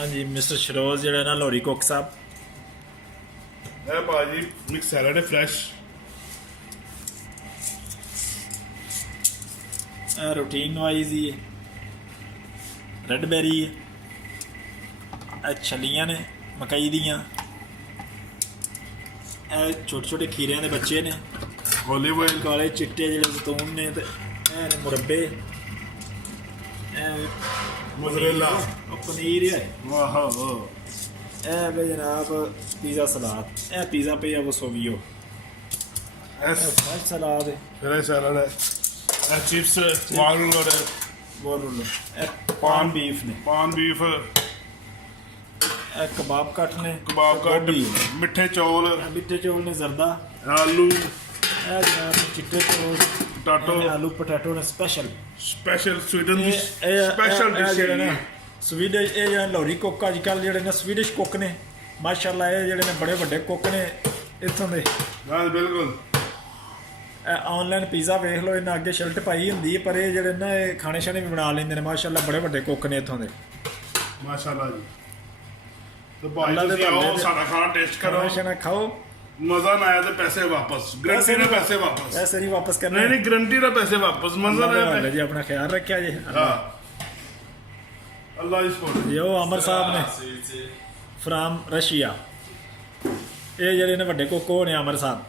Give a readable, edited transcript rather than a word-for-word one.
हाँ जी मिस्टर शरोज ਜਿਹੜਾ ਨਾ ਲੋਰੀ ਕੁੱਕ ਸਾਹਿਬ ਇਹ ਭਾਜੀ ਮਿਕਸ ਸੈਲਡ ਹੈ ਫਰੈਸ਼ ਇਹ ਰੂਟੀਨ ਵਾਈਜ਼ ਹੀ ਹੈ ਰੈਡ ਬੈਰੀ ਹੈ ਇਹ ਛਲੀਆਂ ਨੇ ਮਕਈ ਦੀਆਂ ਇਹ ਛੋਟੇ ਛੋਟੇ ਖੀਰਿਆਂ ਦੇ ਬੱਚੇ ਨੇ ਓਲੀਵ ਆਇਲ ਕਾਲੇ ਚਿੱਟੇ ਜਿਹੜੇ ਜ਼ੈਤੂਨ ਨੇ ਤੇ ਇਹ ਨੇ ਮੁਰੱਬੇ ਇਹ ਮੋਜ਼ਰੇਲਾ ਪਨੀਰ ਹੈ ਵਾਹ ਇਹ ਵੇ ਜਨਾਬ ਪੀਜ਼ਾ ਸਲਾਦ ਇਹ ਪੀਜ਼ਾ ਪਿਆ ਵਸੋਵੀਓ ਐਸ ਫਰੈਸ਼ ਸਲਾਦ ਹੈ ਫਿਰ ਇਹ ਸੈਲਡ ਹੈ ਇਹ ਚਿਪਸ ਵਾਲਨਟ ਹੈ ਬੋਲੋ ਇਹ ਪਾਨ ਬੀਫ ਨੇ ਪਾਨ ਬੀਫ ਇਹ ਕਬਾਬ ਕੱਟ ਨੇ ਕਬਾਬ ਕੱਟ ਗੋਭੀ, ਮਿੱਠੇ ਚੌਲ ਮਿੱਠੇ ਚੌਲ ਨੇ ਜ਼ਰਦਾ ਆਲੂ ਇਹ ਜਨਾਬ ਚਿੱਟੇ ਚੌਲ ਪਟਾਟੋ ਇਹ ਆਲੂ ਪਟਾਟੋ ਨੇ ਸਪੈਸ਼ਲ ਸਪੈਸ਼ਲ ਸਵੀਡਨ ਦੀ ਇਹ ਸਪੈਸ਼ਲ ਡਿਸ਼ ਜਿਹੜੇ ਨੇ ਹੈ ਸਵੀਡਿਸ਼ ਇਹ ਜਿਹੜੇ ਲੋਰੀ ਕੁੱਕ ਅੱਜ ਕੱਲ੍ਹ ਜਿਹੜੇ ਨੇ ਸਵੀਡਿਸ਼ ਕੁੱਕ ਨੇ ਮਾਸ਼ਾਅੱਲਾ ਇਹ ਜਿਹੜੇ ਨੇ ਬੜੇ ਵੱਡੇ ਕੁੱਕ ਨੇ ਇੱਥੋਂ ਦੇ ਹਾਂ ਬਿਲਕੁਲ ਇਹ ਆਨਲਾਈਨ ਪੀਜ਼ਾ ਵੇਖ ਲਓ ਇਹਨਾਂ ਅੱਗੇ ਸ਼ਰਟ ਪਾਈ ਹੁੰਦੀ ਹੈ ਪਰ ਇਹ ਜਿਹੜੇ ਨਾ ਇਹ ਖਾਣੇ ਸ਼ਾਣੇ ਵੀ ਬਣਾ ਲੈਂਦੇ ਨੇ ਮਾਸ਼ਾਅੱਲਾ ਬੜੇ ਵੱਡੇ ਕੁੱਕ ਨੇ ਇੱਥੋਂ ਦੇ ਮਾਸ਼ਾਅੱਲਾ ਜੀ ਤੇ ਭਾਈ ਅੱਲਾ ਦੇ ਤੁਸੀਂ ਆਓ ਬੰਦੇ ਸਾਡਾ ਖਾਣਾ ਟੇਸਟ ਕਰੋ ਖਾਣਾ ਸ਼ਾਣਾ ਖਾਓ ਮਜ਼ਾ ਨਾ ਆਇਆ ਤੇ ਪੈਸੇ ਵਾਪਸ ਗਰੰਟੀ ਨਾਲ ਪੈਸੇ ਵਾਪਸ ਪੈਸੇ ਨਹੀਂ ਵਾਪਸ ਕਰਨੇ ਨਹੀਂ ਨਹੀਂ ਗਰੰਟੀ ਨਾਲ ਪੈਸੇ ਵਾਪਸ ਮਜ਼ਾ ਨਾ ਆਇਆ ਜੀ ਆਪਣਾ ਖਿਆਲ ਰੱਖਿਆ ਜੀ ਹਾਂ ਅੱਲਾ ਇਸ ਕੋਲ ਜੋ ਅਮਰ ਸਾਹਿਬ ਨੇ ਫਰਾਮ ਰਸ਼ੀਆ ਇਹ ਜਿਹੜੇ ਨੇ ਵੱਡੇ ਕੁੱਕ ਨੇ ਅਮਰ ਸਾਹਿਬ